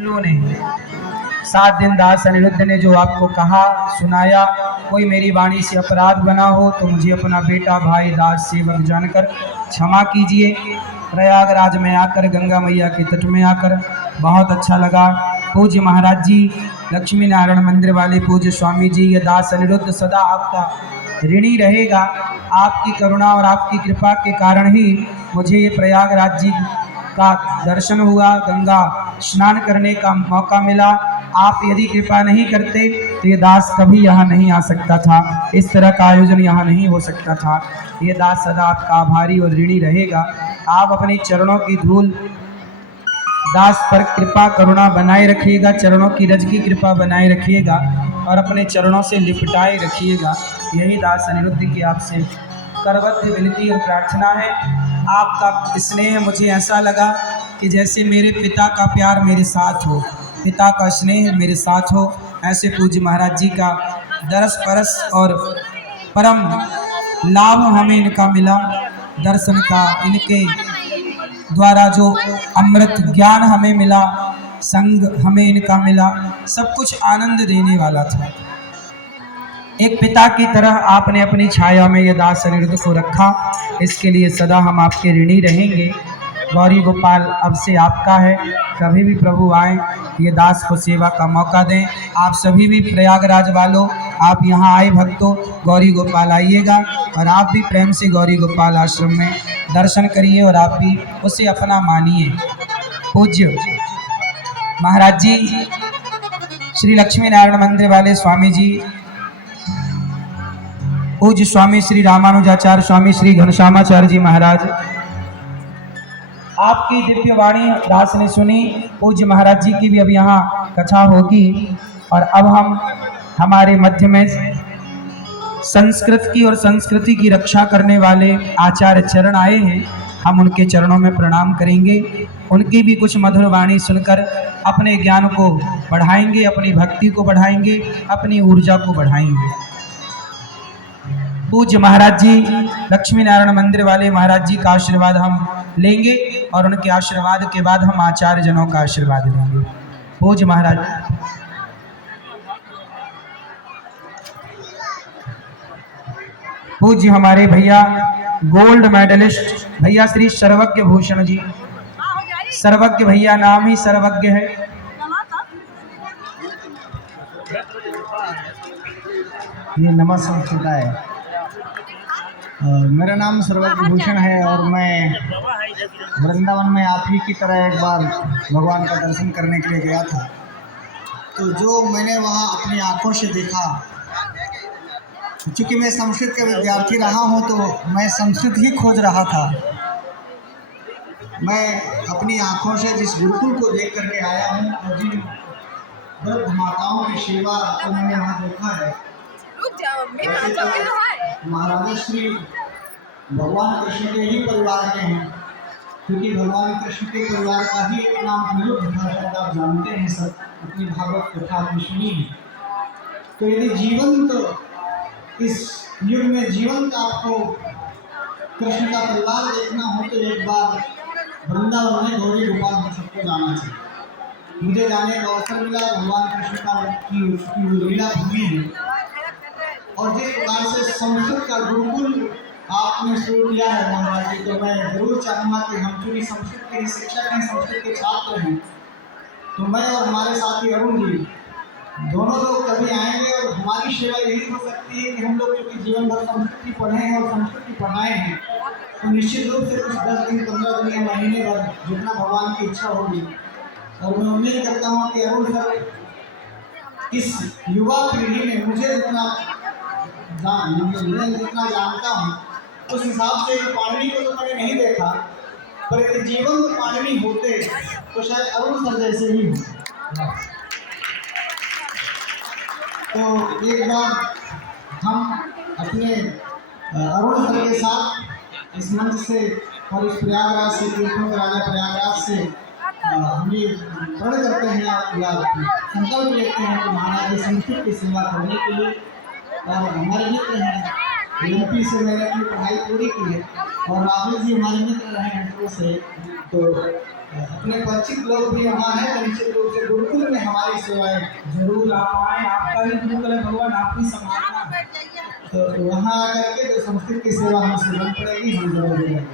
ने 7 दिन दास अनिरुद्ध ने जो आपको कहा सुनाया, कोई मेरी वाणी से अपराध बना हो तो मुझे अपना बेटा भाई दास सेवक जानकर क्षमा कीजिए। प्रयागराज में आकर गंगा मैया के तट में आकर बहुत अच्छा लगा। पूज्य महाराज जी, लक्ष्मी नारायण मंदिर वाले पूज्य स्वामी जी, ये दास अनिरुद्ध सदा आपका ऋणी रहेगा। आपकी करुणा और आपकी कृपा के कारण ही मुझे ये प्रयागराज जी का दर्शन हुआ, गंगा स्नान करने का मौका मिला। आप यदि कृपा नहीं करते तो ये दास कभी यहाँ नहीं आ सकता था, इस तरह का आयोजन यहाँ नहीं हो सकता था। ये दास सदा आपका आभारी और ऋणी रहेगा। आप अपने चरणों की धूल दास पर कृपा करुणा बनाए रखिएगा, चरणों की रज की कृपा बनाए रखिएगा और अपने चरणों से लिपटाए रखिएगा। यही दास अनिरुद्ध की आपसे करबद्ध विनती और प्रार्थना है। आपका स्नेह मुझे ऐसा लगा कि जैसे मेरे पिता का प्यार मेरे साथ हो, पिता का स्नेह मेरे साथ हो, ऐसे पूज्य महाराज जी का दरस परस और परम लाभ हमें इनका मिला। दर्शन का इनके द्वारा जो अमृत ज्ञान हमें मिला, संग हमें इनका मिला, सब कुछ आनंद देने वाला था। एक पिता की तरह आपने अपनी छाया में ये दास अनिरुद्ध को रखा, इसके लिए सदा हम आपके ऋणी रहेंगे। गौरी गोपाल अब से आपका है, कभी भी प्रभु आए ये दास को सेवा का मौका दें। आप सभी भी प्रयागराज वालों, आप यहाँ आए भक्तों, गौरी गोपाल आइएगा और आप भी प्रेम से गौरी गोपाल आश्रम में दर्शन करिए और आप भी उसे अपना मानिए। पूज्य महाराज जी, श्री लक्ष्मी नारायण मंदिर वाले स्वामी जी, पूज्य स्वामी श्री रामानुजाचार्य स्वामी श्री घनश्यामाचार्य जी महाराज, आपकी दिव्य वाणी दास ने सुनी। पूज्य महाराज जी की भी अब यहाँ कथा होगी और अब हम हमारे मध्य में संस्कृत की और संस्कृति की रक्षा करने वाले आचार्य चरण आए हैं। हम उनके चरणों में प्रणाम करेंगे, उनकी भी कुछ मधुर वाणी सुनकर अपने ज्ञान को बढ़ाएंगे, अपनी भक्ति को बढ़ाएंगे, अपनी ऊर्जा को बढ़ाएंगे। पूज्य महाराज जी, लक्ष्मी नारायण मंदिर वाले महाराज जी का आशीर्वाद हम लेंगे और उनके आशीर्वाद के बाद हम आचार्य जनों का आशीर्वाद लेंगे। पूज्य महाराज, पूज्य हमारे भैया गोल्ड मेडलिस्ट भैया श्री सर्वज्ञ भूषण जी, सर्वज्ञ भैया नाम ही सर्वज्ञ है। ये नमस्कार होता है। मेरा नाम सर्वज्ञ भूषण है और मैं वृंदावन में आप ही की तरह एक बार भगवान का दर्शन करने के लिए गया था। तो जो मैंने वहाँ अपनी आंखों से देखा, चूँकि मैं संस्कृत का विद्यार्थी रहा हूँ तो मैं संस्कृत ही खोज रहा था। मैं अपनी आंखों से जिस गुरुकुल को देख करके आया हूँ और जिन वृद्ध माताओं की सेवा को मैंने वहाँ देखा है, महाराज श्री भगवान कृष्ण के ही परिवार के हैं, क्योंकि भगवान कृष्ण के परिवार का ही एक नाम अनिरुद्ध था, शायद आप जानते हैं, सब अपनी भागवत कथा आपने सुनी है। तो यदि जीवंत इस युग में जीवंत आपको कृष्ण का परिवार देखना हो तो एक बार वृंदावन में गौरी गोपाल हम सबको जाना चाहिए। मुझे जाने का अवसर मिला, भगवान कृष्ण की लीला भूमि है और जिस प्रकार से संस्कृत का गुरुकुल आपने शुरू किया है महाराज जी, तो मैं जरूर चाहूँगा कि हम चूँकि संस्कृत के शिक्षक हैं, संस्कृत के छात्र हैं, तो मैं और हमारे साथी अरुण जी दोनों लोग कभी आएंगे और हमारी सेवा यही हो सकती है कि हम लोग चूँकि जीवन भर संस्कृति पढ़े हैं और संस्कृति पढ़ाए हैं, तो निश्चित रूप से कुछ 10 दिन 15 दिन या महीने भर जितना भगवान की इच्छा होगी। और मैं उम्मीद करता हूँ कि अरुण सर इस युवा पीढ़ी में मुझे जितना जानता हूँ उस हिसाब से पाणिनि को तो मैंने नहीं देखा, पर यदि जीवन में पाणिनि होते तो शायद अरुण सर जैसे ही हो। तो एक बार हम अपने अरुण सर के साथ इस मंच से और इस प्रयागराज से, तीर्थों के राजा प्रयागराज से हम ये प्रण करते हैं या संकल्प लेते हैं कि महाराज जी संस्कृत की सेवा करने के लिए, और हमारे मित्र हैं एमपी से मैंने अपनी पढ़ाई पूरी की है और राहुल जी हमारे मित्र रहे हैं, से तो अपने परिचित लोग भी यहाँ हैं तो निश्चित रूप से गुरुकुल में हमारी सेवाएं, जरूर आप आए, आपका भी गुरुकुल है, भगवान आपकी संभालना। तो वहाँ आकर के जो संस्कृत की सेवा हमसे बन पड़ेगी हम जरूर करेंगे।